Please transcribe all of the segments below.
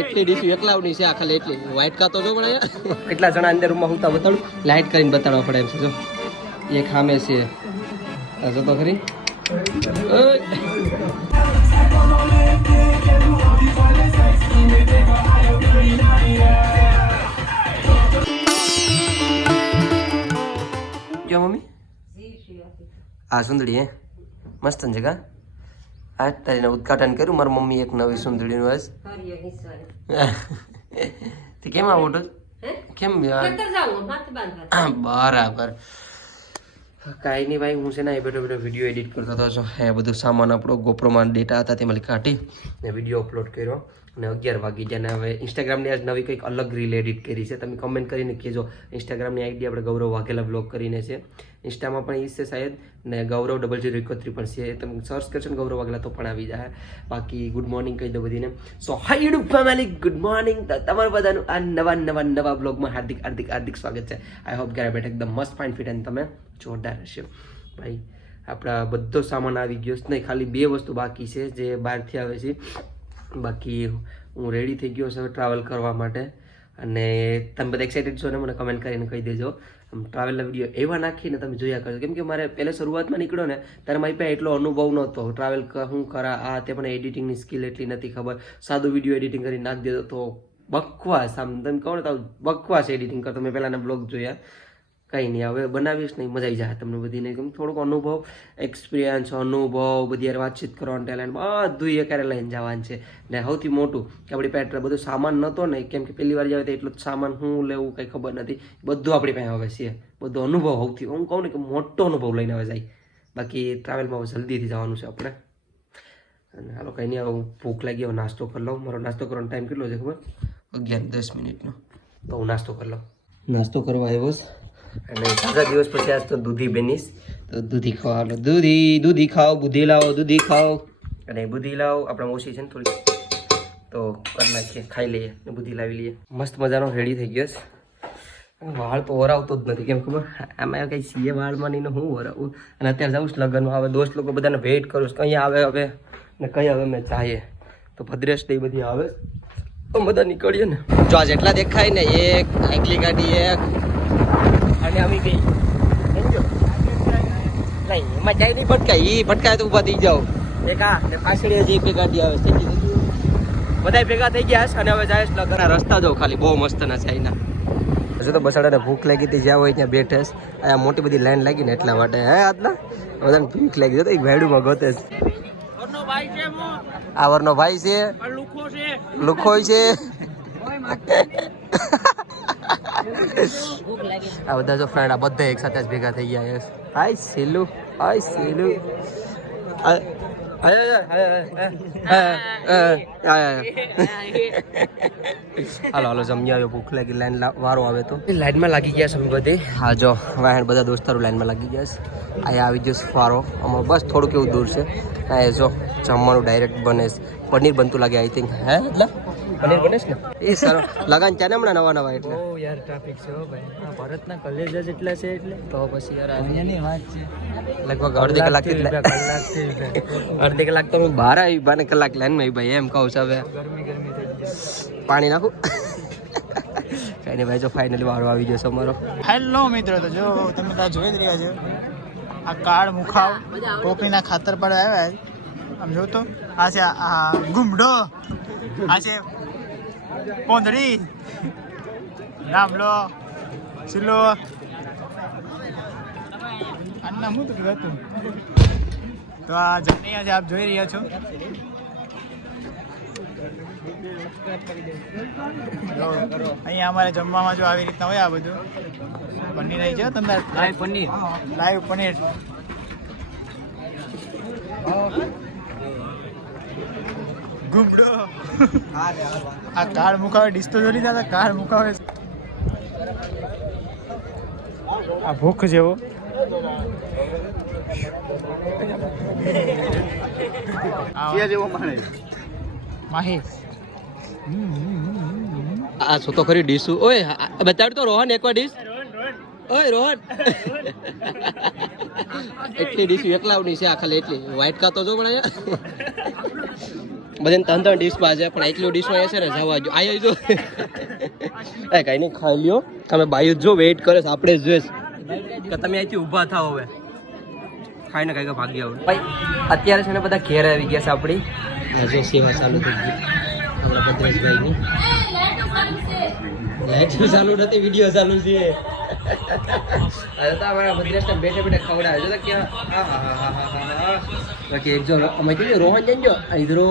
એટલી ડીશ એકલાવની છે આ ખાલી એટલી વ્હાઈટ કા તો જો પણ અહીંયા કેટલા જણા અંદર રૂમમાં હોતા બતાડું લાઇટ કરીને બતાડવા પડે એમ છે જો એક સામે છે આ જો તો ખરી જો મમ્મી આ સુંદરી હે મસ્ત છે કા આ તારીને ઉદઘાટન કર્યું મારી મમ્મી એક નવી સુંદરીનું હસ તે કેમ આવો તો કેમ બરાબર કાંઈ નહીં ભાઈ હું છે ને એ બેઠો વિડીયો એડિટ કરતો હતો એ બધું સામાન આપણો ગોપ્રોમાં ડેટા હતા તેમાંથી કાઢી ને વિડીયો અપલોડ કર્યો અને 11 વાગી ગયા ને હવે ઇન્સ્ટાગ્રામની આજ નવી કંઈક અલગ રીલ એડિટ કરી છે તમે કમેન્ટ કરીને કહેજો ઇન્સ્ટાગ્રામની આઈડી આપણે ગૌરવ વાઘેલા બ્લોગ કરીને છે ઇન્સ્ટામાં પણ એ છે શાયદ ને ગૌરવ 0071 પણ છે તમે સર્ચ કરશો ને ગૌરવ વાઘેલા તો પણ આવી જાય બાકી ગુડ મોર્નિંગ કહી દો બધીને સો હાય યુટ્યુબ ફેમિલી ગુડ મોર્નિંગ તમારું બધાનું આ નવા બ્લોગમાં હાર્દિક સ્વાગત છે આઈ હોપ ઘરે બેઠા એકદમ મસ્ત ફાઇન ફિટ અને તમે જોરદાર હશે ભાઈ આપણા બધો સામાન આવી ગયો છે નહીં ખાલી 2 વસ્તુ બાકી છે જે બહારથી આવે છે બાકી હું રેડી થઈ ગયો છું ટ્રાવેલ કરવા માટે અને તમે બધા એક્સાઇટેડ છો ને મને કમેન્ટ કરીને કહી દેજો ટ્રાવેલના વિડીયો એવા નાખીને તમે જોયા કરજો કેમ કે મારે પહેલે શરૂઆતમાં નીકળ્યો ને ત્યારે મારી પાસે એટલો અનુભવ નહોતો ટ્રાવેલ હું કરા આ તે પણ એડિટિંગની સ્કિલ એટલી નથી ખબર સાદું વિડીયો એડિટિંગ કરી નાખી દેતો તો બકવાસ આમ તમે કહો ને તો બકવાસ એડિટિંગ કરતો મેં પહેલાંના બ્લોગ જોયા કંઈ નહીં હવે બનાવીશ નહીં મજા આવી જાય તમને બધીને કેમ થોડોક અનુભવ એક્સપિરિયન્સ અનુભવ બધી યાર વાતચીત કરવાનું ટેલેન્ટ બધું એ ક્યારે લઈને જવાનું છે ને સૌથી મોટું કે આપણી પાસે બધું સામાન નહોતો ને કેમ કે પહેલી વાર જાય તો એટલું જ સામાન હું લેવું કંઈ ખબર નથી બધું આપણી પાસે હવે છે બધો અનુભવ સૌથી હું કહું ને કે મોટો અનુભવ લઈને હવે જાય બાકી ટ્રાવેલમાં જલ્દીથી જવાનું છે આપણે અને હાલો કંઈ નહીં હવે ભૂખ લાગી હવે નાસ્તો કરી લઉં મારો નાસ્તો કરવાનો ટાઈમ કેટલો છે ખબર 11-10 મિનિટનો તો હું નાસ્તો કરી લઉં નાસ્તો કરવા આવ્યો અને સારા દિવસ પછી આજ તો દૂધી બનીશ તો દૂધી ખાવા દૂધી ખાઓ બુદ્ધિ લાવો દૂધી ખાઓ અને બુદ્ધિ લાવો આપણા મોસી છે ને થોડી તો કરી નાખીએ ખાઈ લઈએ ને બુદ્ધિ લાવી લઈએ મસ્ત મજાનો રેડી થઈ ગયો છે વાળ તો વરાવતો જ નથી કેમ ખબર આમાં કંઈ સીએ વાળમાં નહીં હું વરાવું અને અત્યારે જાઉં છું લગ્નમાં આવે દોસ્ત લોકો બધાને વેઇટ કરું છું કંઈ આવે હવે ને કંઈ હવે મેં ચાહીએ તો ભદ્રેશ એ બધી આવે તો બધા નીકળીએ ને જો આ જેટલા દેખાય ને એક એકલી ગાડી એક અને અમે ગઈ સમજો નહીં એમાં જાય નહીં ભટકાય એ ભટકાય તો ઊભા થઈ જાઓ એક આ ને પાછળ હજી એક ગાડી આવે છે બધા ભેગા થઈ ગયા છે અને હવે જાય લગના રસ્તા જો ખાલી બહુ મસ્ત ના છે એના હજુ તો બસાડાને ભૂખ લાગી હતી જ્યાં હોય ત્યાં બેઠે અહીંયા મોટી બધી લાઈન લાગી ને એટલા માટે હે આજના બધાને ભૂખ લાગી તો એક ભાઈડુમાં ગોતે આ વરનો ભાઈ છે લુખો છે આ બધા જો ફ્રેન્ડ આ બધા એક સાથે જ ભેગા થઈ ગયા છે હાય સેલુ હાલો જમી આવ્યો ભૂખ લાગી લાઈન વારો આવે તો લાઈનમાં લાગી ગયા છે બધી હા જો વાહન બધા દોસ્તારો લાઈનમાં લાગી ગયા છે અહીંયા આવી જશે ફારો અમારે બસ થોડુંક એવું દૂર છે હા જો જમવાનું ડાયરેક્ટ બને પનીર બનતું લાગે આઈ થિંક હે એટલે પનીર બને ને એ સારું લગાન છે ને હમણાં નવા એટલે ઓ યાર ટ્રાફિક છે હો ભાઈ આ ભારતના કલેજ જ એટલા છે એટલે તો પછી યાર અહીંયાની વાત છે લગભગ અડધી કલાક તો હું બહાર આવી 12 કલાક લાઈનમાં ભાઈ એમ કહું છું હવે ગરમી થઈ ગઈ પાણી નાખું કઈ નહીં ભાઈ જો ફાઇનલી વારો આવી ગયો છે અમારો હેલો મિત્રો તો જો તમે ત્યાં જોઈ જ રહ્યા છો આ કાળ મુખાવ કોકરીના ખાતર પર આવ્યા આમ જો તો આ છે આ ગુમડો આ છે પોંદડી રામલો સિલો આના હું તો કહેતું તો આ જમણી આજે આપ જોઈ રહ્યા છો અહીંયા અમારે જમવામાં જો આવી રીતના હોય આ બધું પનીર આવી જાય તમને લાઈવ પનીર ગુમડો આ કાર મુકાવે ડીશ તો જોઈ લીધા કાર મુકાવે આ ભૂખ જેવો માહી આ શું તો ખરી ડીશું ઓય બતાડ તો રોહન એકવાર ડીશ ઓય રોહન એટલી ડીશું એકલાવની છે આ ખાલી એટલી વ્હાઈટ કા તો જો પણ અહીંયા બધાને 3 ડીશમાં છે પણ એટલું ડીશમાં છે ને જવા જો આયો જો એ કઈ નહીં ખાઈ લ્યો તમે બાયુ જો વેઇટ કરે છે આપણે જ જોઈશ કે તમે અહીંથી ઊભા થાઓ હવે ખાઈને કઈ ભાગી આવો ભાઈ અત્યારે છે ને બધા ઘેર આવી ગયા છે આપણી હજુ સેવા ચાલુ થઈ ગઈ આપણા ભદ્રેશભાઈની લાઈટ ચાલુ નથી વિડીયો ચાલુ છે અમારા ભદ્રેશને બેઠે બેઠે ખવડાવે છે કે બાકી એક જો અમે કીધું રોહન જજો ઇધરો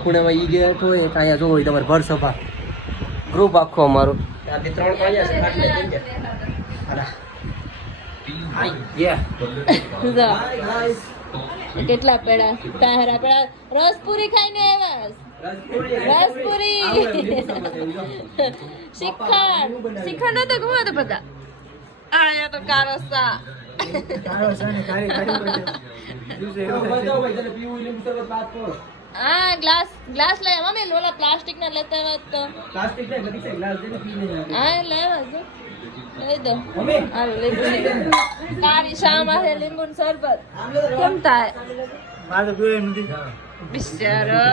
ખૂણેમાં ઈ ગયા તો એક અહીંયા જોવો તમારે ભર સભા ગ્રુપ આખો અમારું ત્યાંથી 3 અહીંયા છે આટલે જઈએ કેટલા પેડા તારા પેડા રસપુરી ખાઈને આવ્યા રસપુરી શિખંડ તો ઘણો તો બધા આયા તો કારસા હા ગ્લાસ લઈ મમ્મી લોલા પ્લાસ્ટિક ના લેતા હોય તો પ્લાસ્ટિક ને બધી છે ગ્લાસ દે પી લે હા લેવા જો લઈ દો હાલો લીંબુ કારી શામાં છે લીંબુ નું શરબત કેમ થાય મારે તો પીવું નથી બિચારો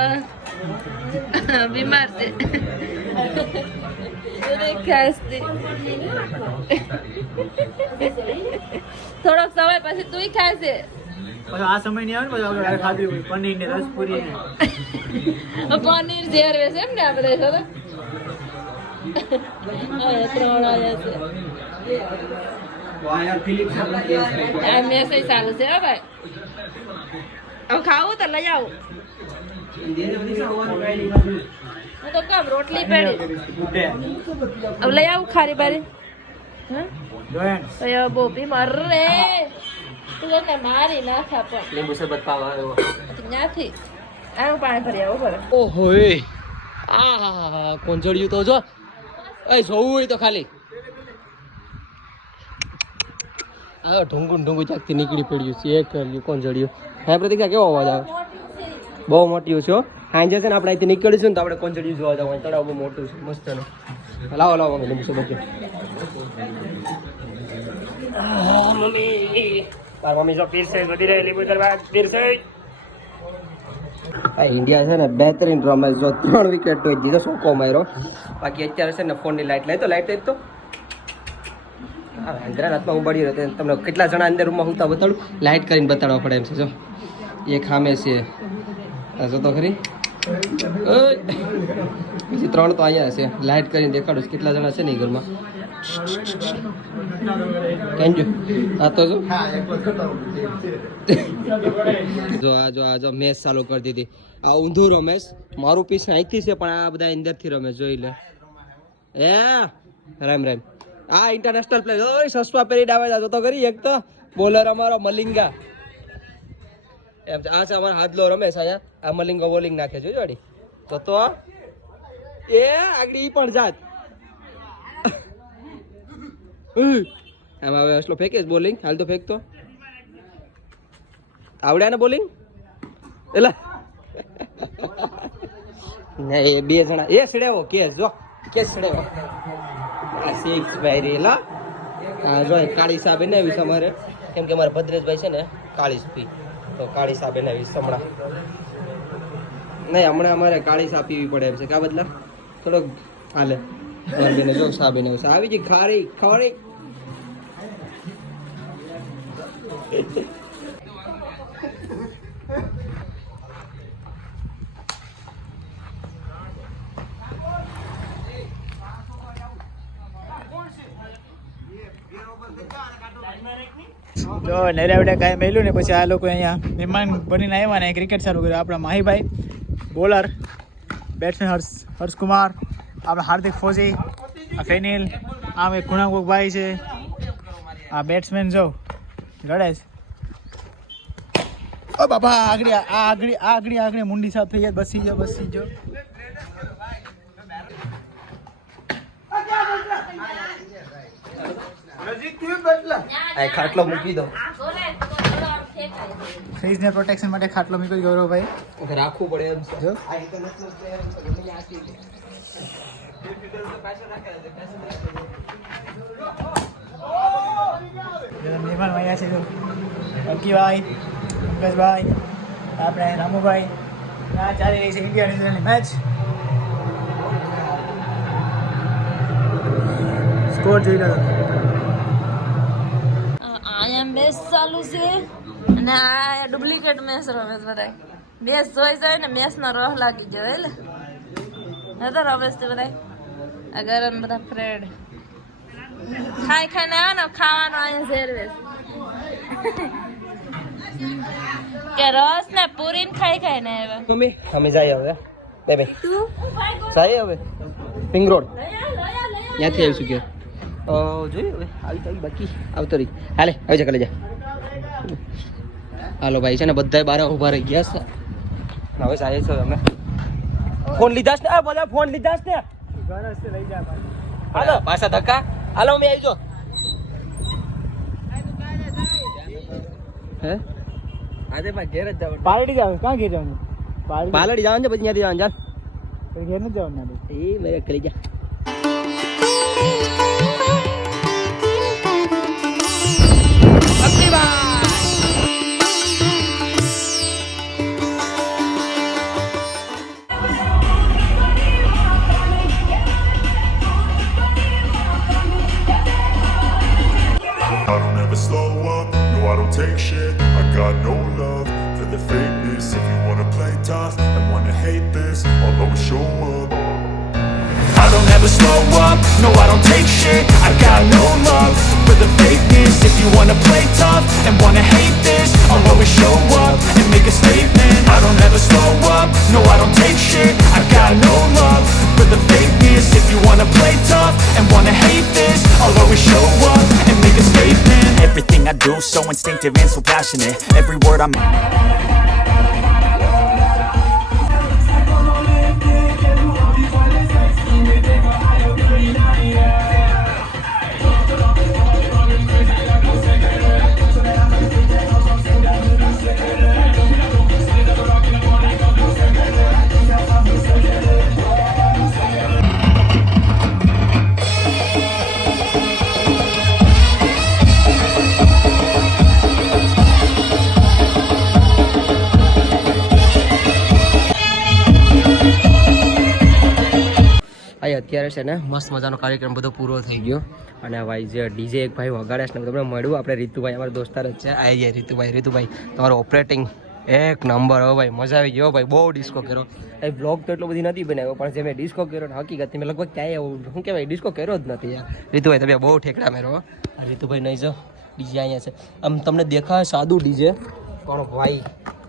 બીમાર છે થોડોક સમય પછી તું ખાશે પછી આ સમય નહીં આવે ને પછી આપણે ખાધી હોય પનીર ને રસપુરી ને પનીર ઝેર વેસે એમ ને આ બધા છો તો 3 આવ્યા છે વાયર ફિલિપ્સ આ મેસેજ ચાલુ છે હો ભાઈ હવે ખાવું તો લઈ આવું હું તો કામ રોટલી પડી હવે લઈ આવું ખારી બારી હા બહુ બીમાર રે તું ને મારી નાખા પણ લીંબુ શરબત પાવા આવ્યો ત્યાંથી આનું પાણી ભરી આવું પડે ઓહો આ કોંજળિયું તો જો એ જોવું હોય તો ખાલી આ ઢુંગું ચાકથી નીકળી પડ્યું છે એક કર્યું કોંજળિયું હે પ્રતિકા કેવો અવાજ આવે બહુ મોટી છે સાંજે છે ને આપણે અહીંથી નીકળીશું ને તો આપણે કોંજળિયું જોવા જવાનું તળાવ બહુ મોટું છે મસ્ત ને લાવો મમ્મી લીંબુ શરબત મમ્મી તાર મમ્મી જો પીરસે બધી રહે લીંબુ શરબત પીરસે આ ઇન્ડિયા છે ને બહેતરીન રમે જો 3 વિકેટ તો દીધો સોકો માર્યો બાકી અત્યારે છે ને ફોનની લાઈટ લઈ તો લાઈટ તો અંદર રાતમાં ઉબાડી રહ્યો તમને કેટલા જણા અંદર રૂમમાં હોતા બતાડું લાઈટ કરીને બતાડવા પડે એમ છે જો એ ખામે છે જો તો ખરી બીજી 3 તો અહીંયા છે લાઈટ કરીને દેખાડું કેટલા જણા છે ને એ ઘરમાં કેમ આ તો જો મેચ ચાલુ કરી દીધી આ ઊંધું રમેશ મારું પીસ અહીંથી છે પણ આ બધા અંદરથી રમેશ જોઈ લે એ રામ આ ઇન્ટરનેશનલ પ્લેયર ઓય સસ્પા પેરી ડાવે જાતો તો કરી એક તો બોલર અમારો મલિંગા એમ આ છે અમારો હાદલો રમેશ આ મલિંગો બોલિંગ નાખે જો જોડી તો એ આગળી પણ જાત આમાં હવે અસલો ફેંકે બોલિંગ હાલ તો ફેંકતો આવડ્યા ને બોલિંગ એલા ને એ 2 જણા એ સડેવો કે જો કે સડેવો આ 6 ભાઈ રેલા આ જો કાળી સાહેબ ને આવી તમારે કેમ કે મારા ભદ્રેશભાઈ છે ને કાળી પી તો કાળી સાહેબ ને આવી સમડા નહીં હમણાં અમારે કાળી સા પીવી પડે એમ છે કા બદલા થોડોક હાલે બેને જો સાહેબ ને આવી જ ખારી ખવડી જો નરેવડે કાંઈ મેલ્યું ને પછી આ લોકો અહીંયા મહેમાન બનીને આવ્યા ને ક્રિકેટ ચાલુ કર્યું આપણા માહીભાઈ બોલર બેટ્સમેન હર્ષકુમાર આપણા હાર્દિક ફોજી આ ફેનિલ આમ એક ગુણાગોગભાઈ છે આ બેટ્સમેન જો લડે છે ઓ બાપા આગળ મુંડી સાફ થઈ જાય બસી જો ખાટલો મૂકી દો ફ્રીજને પ્રોટેક્શન માટે ખાટલો મૂકી ગૌરવભાઈ રાખવું પડે એમ છે જો મહેમાન અહીંયા છે જો અંકીભાઈ પંકજભાઈ આપણે રામુભાઈ આ ચાલી રહી છે ઇન્ડિયા ન્યુઝીલેન્ડની મેચ. સ્કોર જોઈ લો. અહીંયા મેચ ચાલુ છે અને આ ડુપ્લિકેટ મેચ રમે છે બધા. મેચ જોઈ જાય ને મેચનો રહ લાગી ગયો એટલે તો રમેશ તે બધા અગર બધા ફ્રેન્ડ ખાઈ ખાઈને આવે ને ખાવાનું અહીંયા સર્વિસ કે રસ ને પૂરી ખાઈ ખાઈને આવ્યા. મમ્મી અમે જઈએ હવે બે જઈએ હવે પિંક રોડ ત્યાંથી આવીશું કે જોઈએ હવે આવી બાકી આવતો રહી. હાલે આવી જા કાલે જા. હાલો ભાઈ છે ને બધા બાર ઉભા રહી ગયા છે. હવે સાહેબ છે અમે ફોન લીધા છે ને બધા ફોન લીધા છે ને લઈ જા હાલો પાછા ધક્કા. હાલો અમે આવી જો હે આજે માં ઘેર જ જવાનું. પાલડી જવાનું. ક્યાં ઘેર જવાનું? પાલડી જવાનું છે પછી ત્યાંથી જવાનું. ચાલ ઘેર નથી જવાનું. એ મેં કરી જા. I don't ever slow up, no I don't take shit. I got no love for the fakeness. If you wanna play tough and wanna hate this, I'll always show up. I don't ever slow up, no I don't take shit. I got no love for the fakeness. If you wanna play tough and wanna hate this, I'll always show up and make a statement. I don't ever slow up, no I don't take shit. I got no love for the fakeness. If you wanna play tough and wanna hate this, I'll always show up and make a statement. Everything I do so instinctive and so passionate. Every word I'm અત્યારે છે ને મસ્ત મજાનો કાર્યક્રમ બધો પૂરો થઈ ગયો અને ભાઈ જે ડીજે એક ભાઈ વગાડે છે ને તમને મળ્યું આપણે રીતુભાઈ અમારા દોસ્તાર જ છે. આવી જાય રીતુભાઈ તમારો ઓપરેટિંગ એક નંબર. હવે ભાઈ મજા આવી ગયો ભાઈ. બહુ ડિસ્કો કર્યો. એ બ્લોગ તો એટલો બધી નથી બનાવ્યો પણ જે મેં ડિસ્કો કર્યો ને હકીકત મેં લગભગ ક્યાંય એવું શું કહેવાય ડિસ્કો કર્યો જ નથી યાર. રીતુભાઈ તમે બહુ ઠેકડા મેરો. રીતુભાઈ નહીં જો ડીજે અહીંયા છે. આમ તમને દેખાય સાદું ડીજે પણ ભાઈ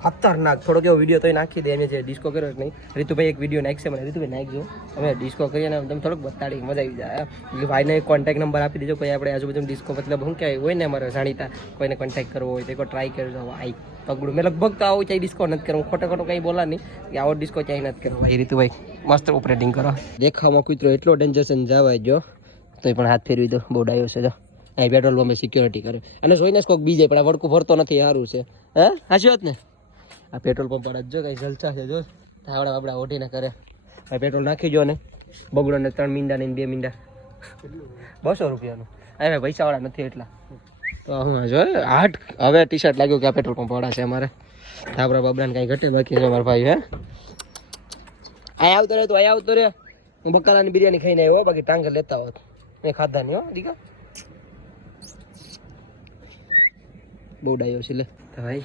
ખતરનાક. થોડોક એવો વિડીયો તો નાખી દે અમે જે ડિસ્કો કર્યો જ નહીં. રીતુભાઈ એક વિડીયો નાખશે મને. રીતુભાઈ નાખજો અમે ડિસ્કો કરીએ ને તમે થોડોક બતાડી મજા આવી જાય. એટલે ભાઈને કોન્ટેક્ટ નંબર આપી દેજો. કોઈ આપણે આજુબાજુ ડિસ્કો મતલબ શું કહેવાય હોય ને અમારે જાણીતા કોઈને કોન્ટેક્ટ કરવો હોય તો એકવાર ટ્રાય કરજો. આઈ પગડું મેં લગભગ તો આવું ક્યાંય ડિસ્કો નથી કરવું. ખોટો કંઈ બોલા નહીં કે આવો ડિસ્કો ક્યાંય નથી કરવો. ભાઈ રીતુભાઈ મસ્ત ઓપરેટિંગ કરો. દેખાવામાં કૂતરો એટલો ડેન્જર છે ને જવા જો તો પણ હાથ ફેરવી દો. બહુ ડાયો છે જો. અહીં પેટ્રોલ પંપે સિક્યોરિટી કરે અને જોઈને કોઈક બીજે પણ આ વડકું ફરતો નથી. સારું છે હે સાચી વાત ને. આ પેટ્રોલ પંપ વાળા જો કઈ જલસા છે જો. ધાવડા બાબડા ઓઢીને કરે. ભાઈ પેટ્રોલ નાખી જો ને બગડો ને 3 મીંડા ને 2 મીંડા 200 રૂપિયાનું. હવે પૈસાવાળા નથી એટલા તો હું જો હાટ હવે ટી શર્ટ લાગ્યું કે આ પેટ્રોલ પંપ વાળા છે અમારે. ધાબરા બાબડાને કાંઈ ઘટે બાકી છે અમારા ભાઈ. હે અહીંયા આવતો રહે તો અહીંયા આવતો રહે. હું બકાલાની બિરયાની ખાઈને આવ્યો બાકી ટાંગર લેતા હોત એ ખાધા નહીં હો દીકા. બહુ ડાયો છે લે ભાઈ.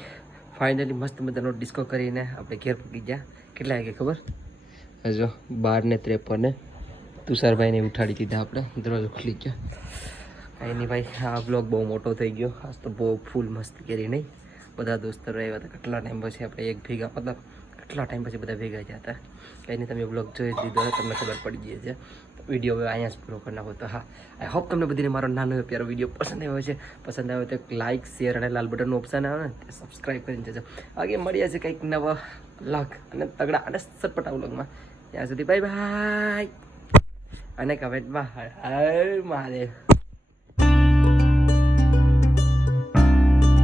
ફાઇનલી મસ્ત મજાનો ડિસ્કો કરીને આપણે ઘેર પકી ગયા. કેટલા વાગે ખબર હજો 12:53 તુષારભાઈને ઉઠાડી દીધા આપણે. દરવાજો ખુલી ગયા. એની ભાઈ આ બ્લોગ બહુ મોટો થઈ ગયો. આજ તો બહુ ફૂલ મસ્તી કરી નહીં. બધા દોસ્તો રહ્યા હતા. કેટલા ટાઈમ પછી આપણે એક ભેગા મતલબ કેટલા ટાઈમ પછી બધા ભેગા થયા હતા. કંઈ નહીં તમે બ્લોગ જોઈ દીધો તમને ખબર પડી ગઈ છે. વિડીયો હવે અહીંયા જ પૂરો કરી નાખો. તો હા આઈ હોપ તમને બધીને મારો નાનો પ્યારો વિડીયો પસંદ આવ્યો છે. પસંદ આવ્યો તો લાઇક શેર અને લાલ બટનનું ઓપ્શન આવે ને તે સબસ્ક્રાઈબ કરીને જજો. આગે મળ્યા છે કંઈક નવા વ્લોગ અને તગડા અને સટપટા વ્લોગમાં. ત્યાં સુધી બાય બાય અને કમેન્ટમાં હર હર મહાદેવ.